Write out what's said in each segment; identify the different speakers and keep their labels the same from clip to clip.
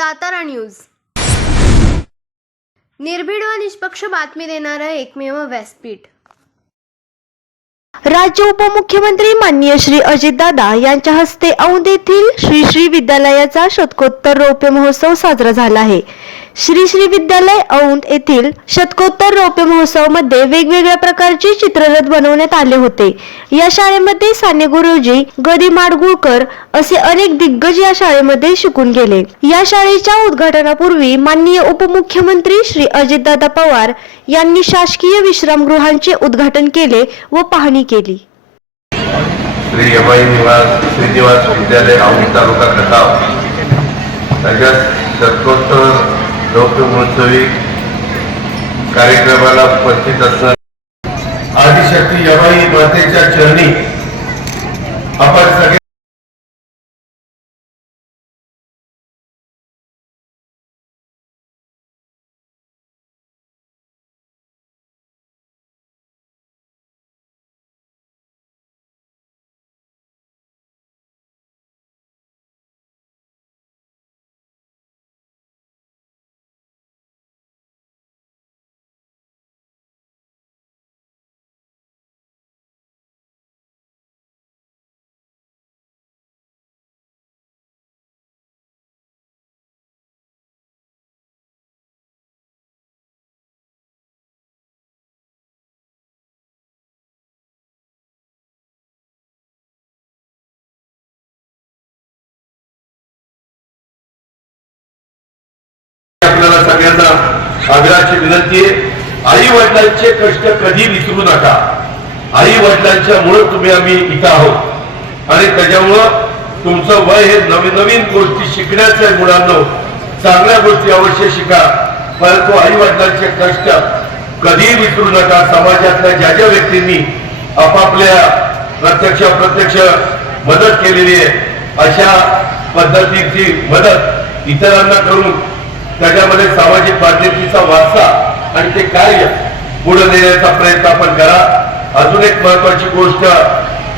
Speaker 1: Satara news. निर्भीड व निष्पक्ष बातमी देणारं एकमेव व्यासपीठ.
Speaker 2: राज्य उपमुख्यमंत्री माननीय श्री अजितदादा यांच्या हस्ते औंध येथील श्री श्री विद्यालयाचा शतकोत्तर रौप्य महोत्सव साजरा झाला आहे. श्री श्री विद्यालय औंध येथील शतकोत्तर रौप्य महोत्सवमध्ये वेगवेगळ्या प्रकारचे चित्ररथ बनवण्यात आले होते. या शाळेमध्ये साने गुरुजी गदी माडगुळकर असे अनेक दिग्गज या शाळेमध्ये शिकून गेले. या शाळेच्या उद्घाटनापूर्वी माननीय उपमुख्यमंत्री श्री अजितदादा पवार यांनी शासकीय विश्रामगृहांचे उद्घाटन केले व पाहणी केली.
Speaker 3: श्री निवास श्रीनिवास विद्यालय औंध तालुका खटाव. त्याच्या शतकोत्तर डॉक्टर महोत्सवी कार्यक्रमाला उपस्थित असणार. आदिशक्ती यमाई मातेच्या चरणी आपण सगळे सगळ्यांना आग्रहाची विनंती आहे. आई वडिलांचे कष्ट कधी विसरू नका. आई वडिलांच्या मुळे तुम्ही आम्ही इथं आहोत. आणि त्याच्यामुळं तुमचं वय हे नवीन नवीन गोष्टी शिकण्याचं आहे मुलांना. चांगल्या गोष्टी अवश्य शिका. परंतु आई वडिलांचे कष्ट कधी विसरू नका. समाजातल्या ज्या ज्या व्यक्तींनी आपापल्या प्रत्यक्ष अप्रत्यक्ष मदत केलेली आहे अशा पद्धतीची मदत इतरांना करून त्याच्यामध्ये सामाजिक बांधिलकीचा वारसा आणि ते कार्य पुढे नेण्याचा प्रयत्न आपण करा. अजून एक महत्वाची गोष्ट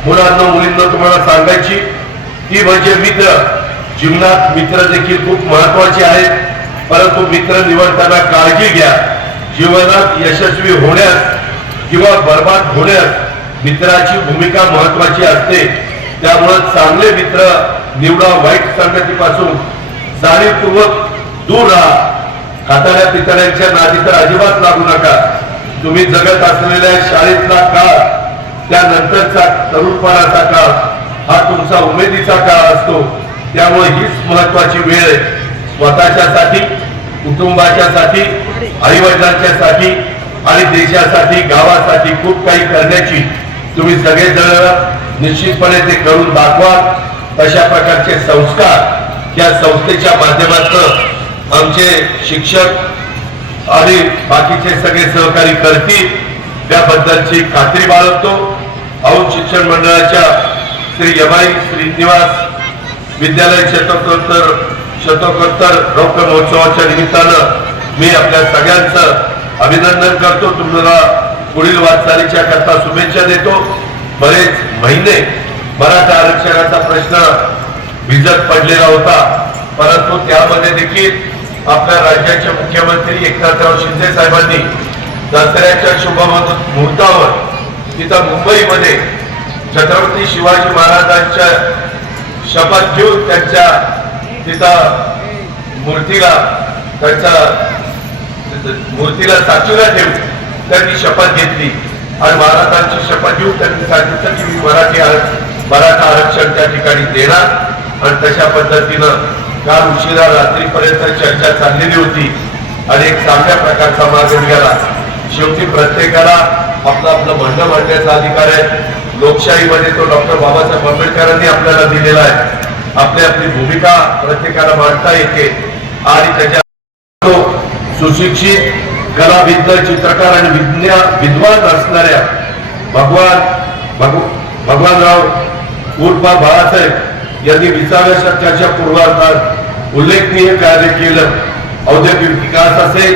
Speaker 3: मुलांना मुलींना तुम्हाला सांगायची ती म्हणजे मित्र जीवनात मित्र देखील खूप महत्त्वाचे आहेत. परंतु मित्र निवडताना काळजी घ्या. जीवनात यशस्वी होण्यास किंवा बर्बाद होण्यास मित्राची भूमिका महत्वाची असते. त्यामुळं चांगले मित्र निवडा वाईट संगतीपासून जाणीवपूर्वक दूर राहा. खाताऱ्या पितळ्यांच्या नादी तर अजिबात लागू नका. तुम्ही जगत असलेल्या शाळेतला काळ त्यानंतरचा तरुणपणाचा काळ हा तुमचा उमेदीचा काळ असतो. त्यामुळे हीच महत्वाची वेळ आहे. स्वतःच्यासाठी कुटुंबाच्यासाठी आई वडिलांच्यासाठी आणि देशासाठी गावासाठी खूप काही करण्याची तुम्ही सगळेजण निश्चितपणे ते करून दाखवा. अशा प्रकारचे संस्कार या संस्थेच्या माध्यमातून आमचे शिक्षक आणि बाकीचे सगळे सहकारी करतील त्याबद्दलची खात्री बाळगतो. औंध शिक्षण मंडळाच्या श्री यमाई श्रीनिवास विद्यालय शतकोत्तर शतकोत्तर रौप्य महोत्सवाच्या निमित्तानं मी आपल्या सगळ्यांचं अभिनंदन करतो. तुम्हाला पुढील वाटचालीच्या करता शुभेच्छा देतो. बरेच महिने मराठा आरक्षणाचा प्रश्न भिजत पडलेला होता. परंतु त्यामध्ये देखील आपल्या राज्याचे मुख्यमंत्री एकनाथराव शिंदे साहेबांनी दसऱ्याच्या शुभ मुहूर्तावर तिथं मुंबईमध्ये छत्रपती शिवाजी महाराजांच्या शपथ घेऊन त्यांच्या तिथं मूर्तीला त्यांच्या मूर्तीला साक्षीला ठेवून त्यांनी शपथ घेतली. आणि महाराजांची शपथ घेऊन त्यांनी सांगितलं की मी मराठी मराठा आरक्षण त्या ठिकाणी देणार आणि तशा पद्धतीनं काल उशिरा रात्रीपर्यंत चर्चा चाललेली होती आणि एक चांगल्या प्रकारचा मार्ग निघाला. शेवटी प्रत्येकाला आपलं आपलं म्हणणं मांडण्याचा अधिकार आहे. लोकशाहीमध्ये तो डॉक्टर बाबासाहेब आंबेडकरांनी आपल्याला दिलेला आहे. आपली आपली भूमिका प्रत्येकाला मांडता येते. आणि त्याच्या तो सुशिक्षित कलाविद चित्रकार आणि विज्ञा विद्वान असणाऱ्या भगवान भगव- भगवानराव उर्फा बाळासाहेब यांनी विसाव्या शतकाच्या पूर्वार्धात उल्लेखनीय कार्य केलं. औद्योगिक विकास असेल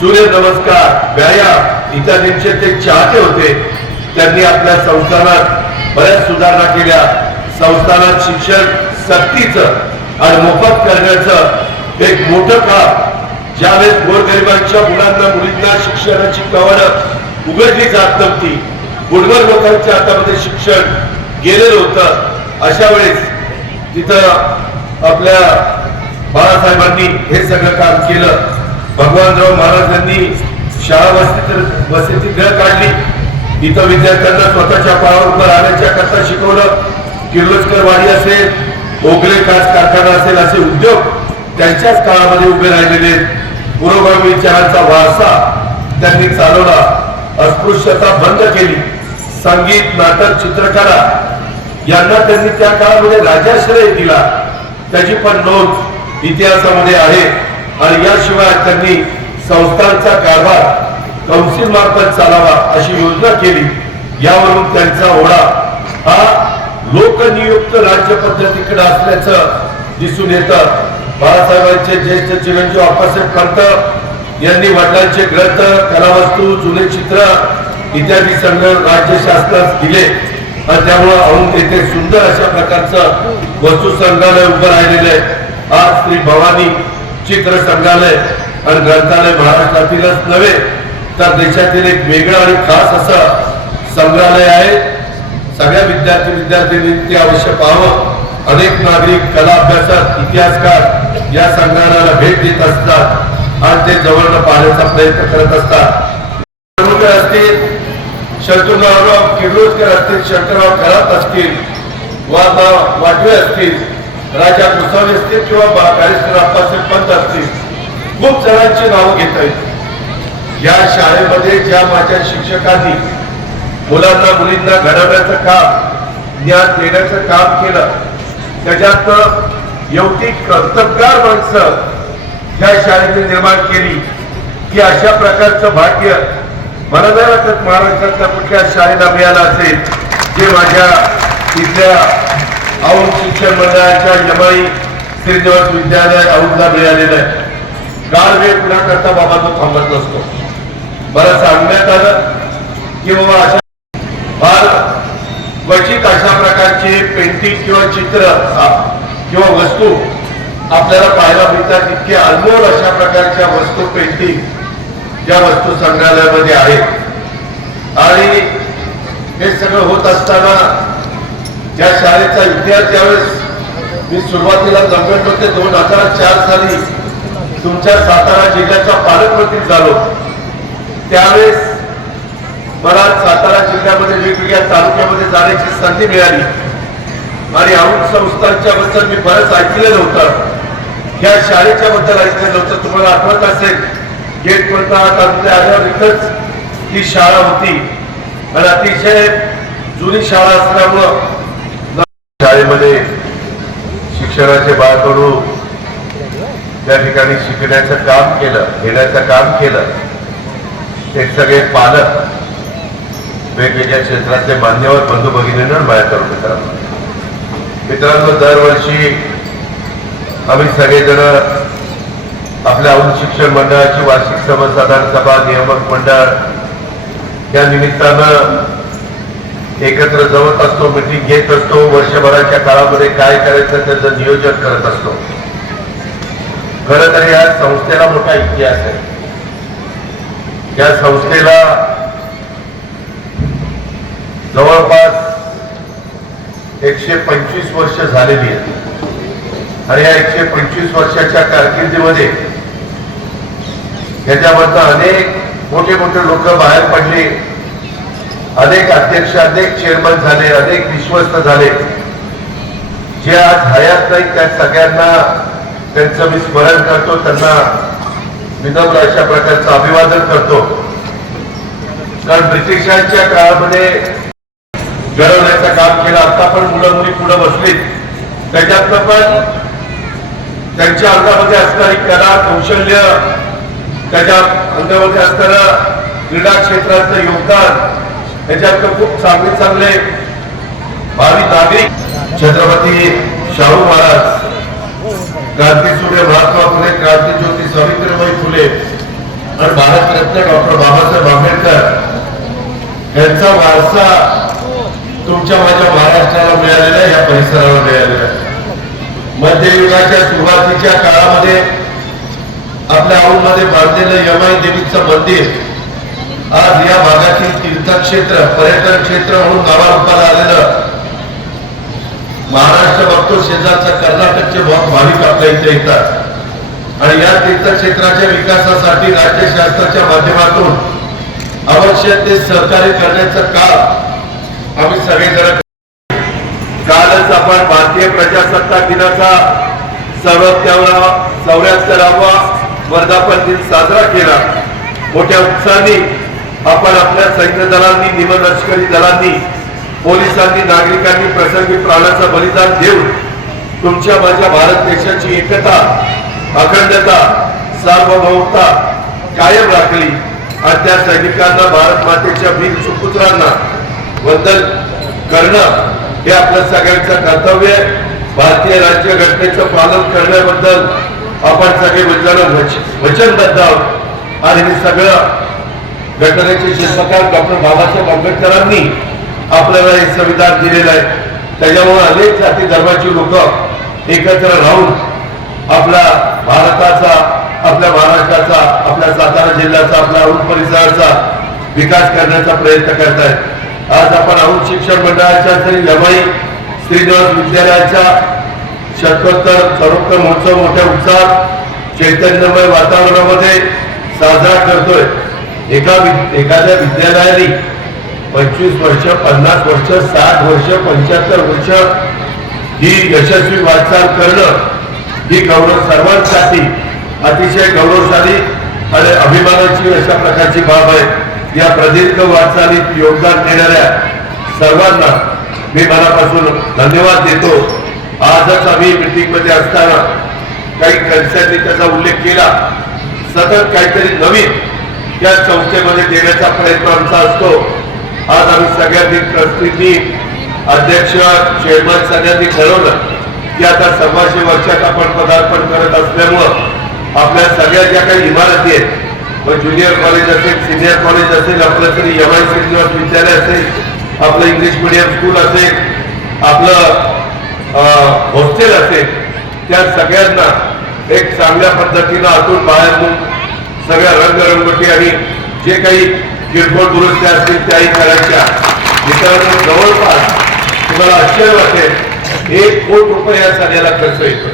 Speaker 3: सूर्य नमस्कार व्यायाम इत्यादींचे ते चाहते होते. त्यांनी आपल्या संस्थानात बऱ्याच सुधारणा केल्या. संस्थानात शिक्षण सक्तीचं आणि मोफत करण्याचं एक मोठं काम. ज्यावेळेस गोरगरिबांच्या मुलांना मुलींना शिक्षणाची कवड उघडली जात नव्हती गुडवर लोकांच्या हातामध्ये शिक्षण गेलेलं होतं अशा वेळेस तिथं आपल्या बाळासाहेबांनी हे सगळं काम केलं. भगवानराव महाराजांनी शाळा वसती घर काढली. इथं विद्यार्थ्यांना स्वतःच्या पायावर उभं राहण्याच्या करता शिकवलं. किर्लोस्कर वाडी असेल ओगले काच कारखाना असेल असे उद्योग त्यांच्याच काळामध्ये उभे राहिलेले पुरोगामी विचारांचा वारसा त्यांनी चालवला. अस्पृश्यता बंद केली. संगीत नाटक चित्रकला यांना त्यांनी त्या काळामध्ये राजाश्रय दिला. त्याची पण नोंद इतिहासामध्ये आहे. आणि याशिवाय त्यांनी संस्थांचा कारभार कौन्सिल मार्फत चालावा अशी योजना केली. यावरून त्यांचा ओढा हा लोकनियुक्त राज्य पद्धतीकडे असल्याचं दिसून येतं. बाळासाहेबांचे ज्येष्ठ चिरंजीव आप्पासाहेब पंत यांनी वडिलांचे ग्रंथ कलावस्तू जुने चित्र इत्यादी संघ राज्य शासनास दिले. त्यामुळं अहून तेथे सुंदर अशा प्रकारचं वस्तू संग्रहालय उभं राहिलेलं आहे. आज श्री भवानी चित्र संग्रहालय आणि ग्रंथालय महाराष्ट्रातीलच नव्हे तर देशातील एक वेगळं आणि खास असं संग्रहालय आहे. सगळ्या विद्यार्थी विद्यार्थिनींनी ते अवश्य पाहावं. अनेक नागरिक कला अभ्यासक इतिहासकार या संग्रहालयाला भेट देत असतात आणि ते जवळनं पाहण्याचा प्रयत्न करत असतात. असतील शंतनुराव किर्लोस्कर असतील शंकरराव खरात असतील वा वाटवे असतील राजा गोसावी असतील किंवा बा- आप्पासाहेब पंत असतील खूप जणांची नावं घेता येईल या शाळेमध्ये ज्या माझ्या शिक्षकांनी मुलांना मुलींना घडवण्याचं काम ज्ञान देण्याचं काम केलं त्याच्यात एवढी कर्तबगार माणसं ह्या शाळेने निर्माण केली की अशा प्रकारचं भाग्य मला नाही महाराष्ट्रातल्या कुठल्या शाळेला मिळाला असेल जे माझ्या इथल्या औंध शिक्षण मंडळाच्या यमाई श्रीनिवास विद्यालय औंधला मिळालेलं आहे. काळ वेळ पुण्याकरता बाबा तो थांबत नसतो. मला सांगण्यात आलं की बाबा अशा फार क्वचित अशा प्रकारचे पेंटिंग किंवा चित्र किंवा वस्तू आपल्याला पाहायला मिळतात इतके अनमोल अशा प्रकारच्या वस्तू पेंटिंग या वस्तू संग्रहालयामध्ये आहेत. आणि हे सगळं होत असताना या शाळेचा इतिहास ज्यावेळेस मी सुरुवातीला जमवत होते दोन हजार चार साली तुमच्या सातारा जिल्ह्याचा पालकमंत्री झालो. त्यावेळेस मला सातारा जिल्ह्यामध्ये वेगवेगळ्या तालुक्यामध्ये जाण्याची संधी मिळाली. आणि औंध संस्थांच्या बद्दल मी बरंच ऐकलेलं होतं. या शाळेच्या बद्दल ऐकलेलं होतं. तुम्हाला आठवत असेल गेट वरता तालुक्या आल्यावर इथंच ती शाळा होती. आणि अतिशय जुनी शाळा असल्यामुळं शाळेमध्ये शिक्षणाचे बाळकडू त्या ठिकाणी शिकण्याचं काम केलं घेण्याचं काम केलं. ते सगळे पालक वेगवेगळ्या क्षेत्रातले मान्यवर बंधू भगिनीनं माझ्या करून मित्रांनो मित्रांनो दरवर्षी आम्ही सगळेजण आपल्या उच्च शिक्षण मंडळाची वार्षिक सर्वसाधारण सभा नियामक मंडळ. या निमित्तानं एकत्र जमत असतो मिटिंग घेत असतो वर्षभराच्या काळामध्ये काय करायचं त्याचं नियोजन करत असतो. खरं तर या संस्थेला मोठा इतिहास आहे. या संस्थेला जवळपास एकशे पंचवीस वर्ष झालेली आहेत. आणि या एकशे पंचवीस वर्षाच्या कारकिर्दीमध्ये याच्यामधनं अनेक मोठे मोठे लोक बाहेर पडले. अनेक अध्यक्ष अनेक चेअरमन झाले अनेक विश्वस्त झाले. जे आज हयात नाही त्या सगळ्यांना त्यांचं मी स्मरण करतो त्यांना विनम्र अशा प्रकारचं अभिवादन करतो. कारण ब्रिटिशांच्या काळामध्ये घडवण्याचं काम केलं. आता पण मुलं मुली पुढे बसलीत. त्याच्यातनं पण त्यांच्या अंगामध्ये असणारी कला कौशल्य त्याच्या अंगामध्ये असताना क्रीडा क्षेत्राचं योगदान त्याच्यात खूप चांगले चांगले भावी नागरिक छत्रपती शाहू महाराज क्रांती क्रांतीसूर्य महात्मा फुले क्रांती ज्योती सावित्रीबाई फुले आणि भारतरत्न डॉक्टर बाबासाहेब आंबेडकर यांचा वारसा तुमच्या माझ्या महाराष्ट्राला मिळालेला या परिसराला मिळालेला मध्ययुगाच्या सुरुवातीच्या काळामध्ये आपल्या औंधमध्ये बांधलेलं यमाई देवीचं मंदिर. आज या भागातील तीर्थक्षेत्र पर्यटन क्षेत्र म्हणून नावारूपाला आलेलं महाराष्ट्र बघतो शेजारच्या कर्नाटकचे भाविक आपल्या इथे येतात. आणि या तीर्थक्षेत्राच्या विकासासाठी राज्य शासनाच्या माध्यमातून आवश्यक ते सहकार्य करण्याचं काम आम्ही सगळेजण कालच आपण भारतीय प्रजासत्ताक दिनाचा चौऱ्याहत्तरावा चौऱ्याहत्तरावा वर्धापन दिन साजरा केला. मोठ्या उत्साहाने आपण आपल्या सैन्य दलांनी निमलष्करी दलांनी पोलिसांनी नागरिकांनी प्रसंगी प्राणाचं बलिदान देऊन तुमच्या माझ्या भारत देशाची एकता अखंडता सार्वभौमता कायम राखली आणि त्या सैनिकांना भारत मातेच्या वीर सुपुत्रांना वंदन करणं हे आपलं सगळ्यांचं कर्तव्य आहे. भारतीय राज्यघटनेचं पालन करण्याबद्दल आपण सगळे वचन वचनबद्ध आहोत. आणि हे सगळं घटनेचे शिल्पकार डॉक्टर बाबासाहेब आंबेडकरांनी आपल्याला हे संविधान दिलेलं आहे. त्याच्यामुळे अनेक जाती धर्माची लोक एकत्र राहून आपला भारताचा आपल्या महाराष्ट्राचा आपल्या सातारा जिल्ह्याचा आपल्या औंध परिसराचा विकास करण्याचा प्रयत्न करत आहे आज आपण औंध शिक्षण मंडळाच्या श्री यमाई श्रीनिवास विद्यालयाच्या शतकोत्तर सर्वोत्तम महोत्सव मोठ्या उत्साहात चैतन्यमय वातावरणामध्ये साजरा करतोय. एका वि- एखाद्या विद्यालयाने पंचवीस वर्ष पन्नास वर्ष साठ वर्ष पंच्याहत्तर वर्ष ही यशस्वी वाटचाल करणं ही गौरव सर्वांसाठी अतिशय गौरवशाली आणि अभिमानाची अशा प्रकारची बाब आहे. या प्रदीर्घ वाटचालीत योगदान देणाऱ्या सर्वांना मी मनापासून धन्यवाद देतो. आजच आम्ही मिटिंगमध्ये असताना काही कन्सर्टनी त्याचा उल्लेख केला. सतत काहीतरी नवीन या संस्थेमध्ये देण्याचा प्रयत्न आमचा असतो. आज आम्ही सगळ्यांनी ट्रस्टींनी अध्यक्ष चेअरमन सगळ्यांनी ठरवलं की आता सव्वाशे वर्षात आपण पदार्पण करत असल्यामुळं आपल्या सगळ्या ज्या काही इमारती आहेत मग ज्युनियर कॉलेज असेल सिनियर कॉलेज असेल आपलं तरी एम आय श्रीनिवास विद्यालय असेल आपलं इंग्लिश मिडियम स्कूल असेल आपलं हॉस्टेल असेल. त्या सगळ्यांना एक चांगल्या पद्धतीनं आतून बाहेरून सगळ्या रंगरंगोटी आणि जे काही किरकोळ दुरुस्त्या असतील त्याही करायच्या. मित्रांनो जवळपास तुम्हाला आश्चर्य वाटेल एक कोट रुपये या सगळ्याला खर्च येतो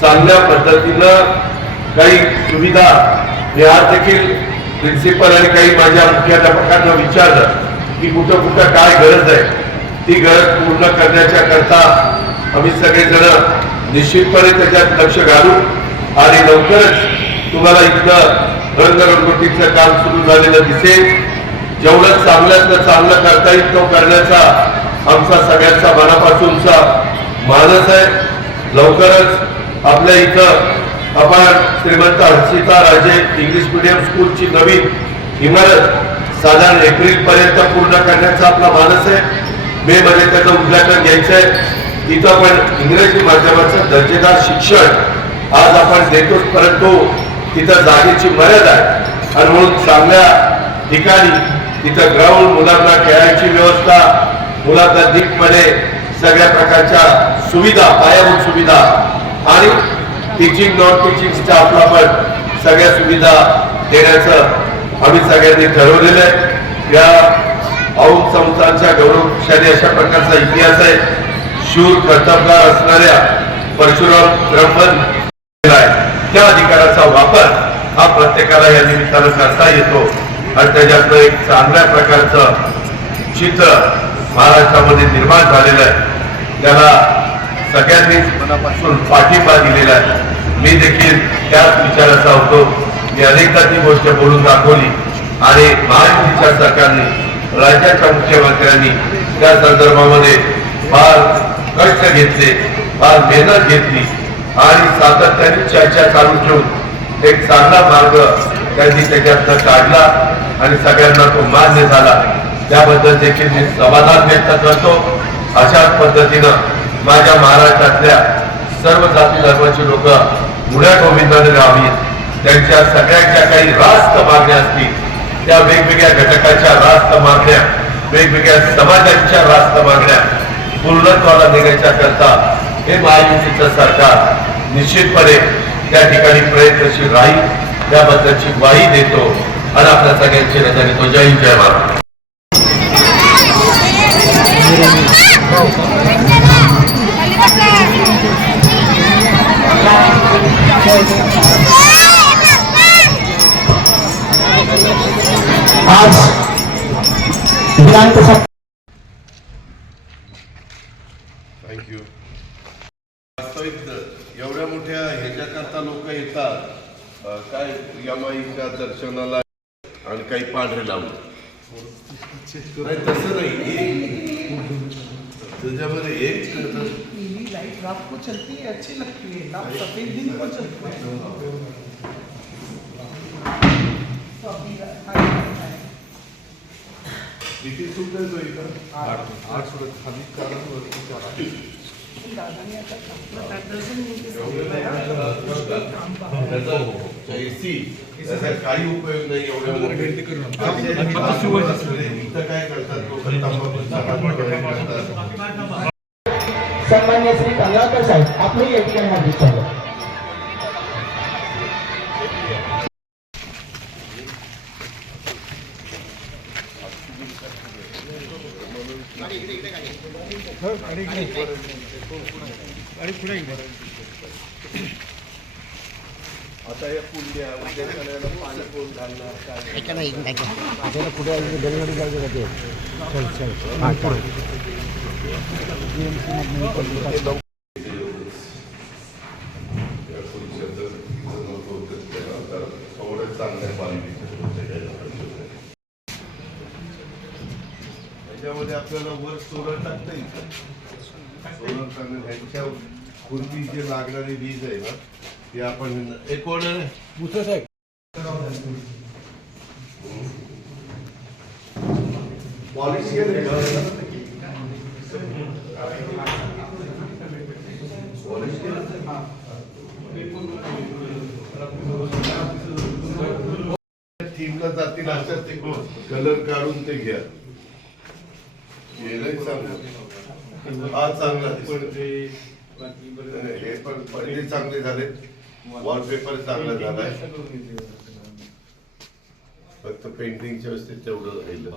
Speaker 3: चांगल्या पद्धतीनं काही सुविधा मी आज देखील प्रिन्सिपल आणि काही माझ्या मुख्याध्यापकांना विचारलं की कुठं कुठं काय गरज आहे? ती गरज पूर्ण करण्याच्या करता आम्ही सगळेजण निश्चितपणे त्याच्यात लक्ष घालू आणि लवकरच तुम्हाला इथलं रंगरंगोटीचं काम सुरू झालेलं दिसेल. जेवढं चांगल्यातलं चांगलं करता येईल तो करण्याचा आमचा सगळ्यांचा मनापासूनचा मानस आहे. लवकरच आपल्या इथं आपण श्रीमंत हर्षिता राजे इंग्लिश मिडियम स्कूलची नवीन इमारत साधारण एप्रिल पर्यंत पूर्ण करण्याचा आपला मानस आहे. मे मध्ये त्याचं उद्घाटन घ्यायचं आहे तिथं पण इंग्रजी माध्यमाचं दर्जेदार शिक्षण आज आपण देतोच परंतु तिथं जागेची मर्यादा आहे. आणि म्हणून चांगल्या ठिकाणी तिथं ग्राउंड मुलांना खेळायची व्यवस्था मुलांना नीटपणे सगळ्या प्रकारच्या सुविधा पायाभूत सुविधा आणि टीचिंग नॉन टीचिंग स्टाफला पण सगळ्या सुविधा देण्याचं आम्ही सगळ्यांनी ठरवलेलं आहे. या औ संस्थांच्या गौरवशाली अशा प्रकारचा इतिहास आहे. शूर कर्तबगार असणाऱ्या परशुराम ब्रह्मन त्या अधिकाराचा वापर हा प्रत्येकाला या निमित्तानं करता येतो. आणि त्याच्यातलं एक चांगल्या प्रकारचं चित्र महाराष्ट्रामध्ये निर्माण झालेलं आहे. त्याला सगळ्यांनीच मनापासून पाठिंबा दिलेला आहे. मी देखील त्याच विचाराचा होतो. मी अनेकदा ती गोष्ट बोलून दाखवली. आणि महायुतीच्या सरकारने राज्याच्या मुख्यमंत्र्यांनी त्या संदर्भामध्ये फार कष्ट घेतले फार मेहनत घेतली आणि सातत्याने चर्चा चालू ठेवून एक चांगला मार्ग त्यांनी त्याच्यातनं काढला आणि सगळ्यांना तो मान्य झाला. त्याबद्दल देखील मी समाधान व्यक्त करतो. अशाच पद्धतीनं माझ्या महाराष्ट्रातल्या सर्व जाती धर्माची लोक मुळ्या गोविंदाने राहावीत त्यांच्या सगळ्यांच्या काही रास्त मागण्या असतील त्या वेगवेगळ्या घटकाच्या रास्त मागण्या वेगवेगळ्या समाजांच्या रास्त मागण्या पूर्णत्वाला नेण्याच्या करता हे महायुतीचं सरकार निश्चितपणे त्या ठिकाणी प्रयत्नशील राहील त्याबद्दलची ग्वाही देतो. आणि आपल्या सगळ्यांची रजा घेतो जय हिंद, जय महाराज
Speaker 4: आज दिनांक
Speaker 3: एवढ्या मोठ्या ह्याच्याकरता लोक येतात. काय यमाईच्या दर्शनाला आणि काही पांढरे लावून. नाही तसं नाही. एक त्याच्यामध्ये एक
Speaker 5: लाइट रात को चलती है अच्छी लगती है. रात सफेद दिन को चलती है।
Speaker 3: किती सुट आहे तो इथं.
Speaker 5: दादाने आता आपलं बॅटर्सन नीट
Speaker 3: एसी त्याचा काही उपयोग नाही एवढ्या काय करतात करतात
Speaker 4: सन्मान्य श्री कमलाकर साहेब आपले या ठिकाणी हार्दिक स्वागत
Speaker 3: आता या कुंड्या उद्या करायला पाणी कोण घालणार काय या खुर्च्याचं इथं नको होतं त्याला आता थोडं चांगल्या क्वालिटीचं त्याच्यामध्ये आपल्याला वर सोलर टाकता येईल. सोलर पॅनल ह्यांच्या पूर्वी जे लागणारी वीज आहे ना ती आपण एक ऑर्डर पॉलिसी थीमला जातील असं ते कलर काढून ते घ्या गेलंय चांगलं हा चांगला हे पण पडदे चांगले झाले वॉलपेपर चांगला झालाय. फक्त पेंटिंगच्या वेळेस तेवढं राहिलं.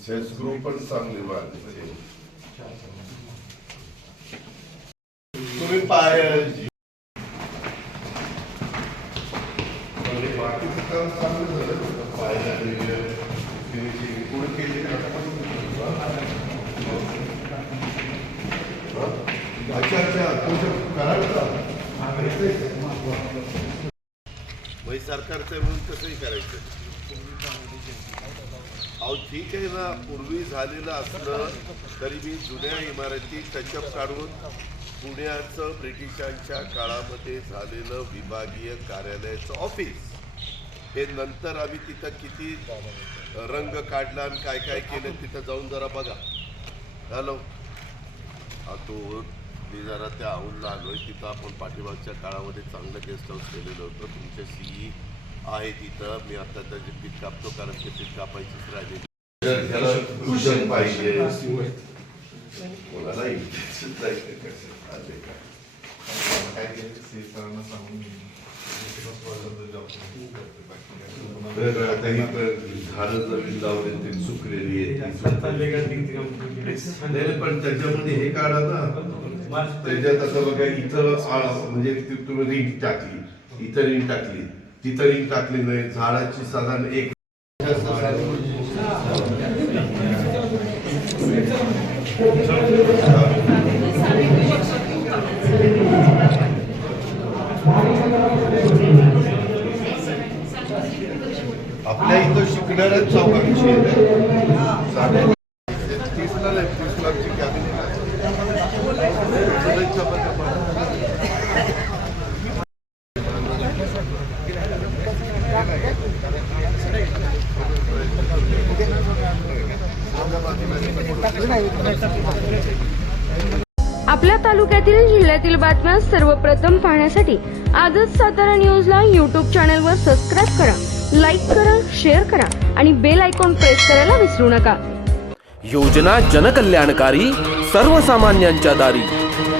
Speaker 3: स्क्रू पण चांगली मारली तुम्ही पाय बाकीचं काम चांगलं झालं पायाला फिनिशिंग पुढे केली अच्छा अच्छा करायचं सरकारचं आहे म्हणून कसंही करायचं. अहो ठीक आहे ना. पूर्वी झालेलं असलं तरी मी जुन्या इमारती टचअप काढून पुण्याचं ब्रिटिशांच्या काळामध्ये झालेलं विभागीय कार्यालयाचं ऑफिस हे नंतर आम्ही तिथं किती रंग काढला आणि काय काय केलं तिथं जाऊन जरा बघा. हॅलो. हा तो मी जरा त्या आहोतला आलो आहे तिथं आपण पाठीमागच्या काळामध्ये चांगलं गेस्ट हाऊस केलेलं होतं. तुमच्याशी सीई आहे तिथं. मी आता त्याचे पीक कापतो कारण ते पीक कापायचीच राहिलेली कुशन पाहिजे. कोणाला इथेच जायचं कसं आले काय काय तर आता ही झाडं जमीन लावले ते सुकलेली आहेत नाही, नाही, पण त्याच्यामध्ये हे काढा ना. त्याच्यात आता बघा इथं म्हणजे तुम्ही रिंग टाकली. इथं रिंग टाकली. तिथं रिंग टाकली नाही झाडाची साधारण एक आपल्या इथं शिकणाऱ्या चौघांची साडे तीस लाख तीस लाखची कॅबिनेट आहे. सगळ्यांच्या मध्ये पण.
Speaker 6: आपल्या तालुक्यातील जिल्ह्यातील बातम्या सर्वप्रथम पाहण्यासाठी आजच सातारा न्यूजला यूट्यूब चॅनलवर सबस्क्राईब करा लाईक करा शेअर करा आणि बेल आयकॉन प्रेस करायला विसरू नका.
Speaker 7: योजना जनकल्याणकारी सर्वसामान्यांच्या दारी.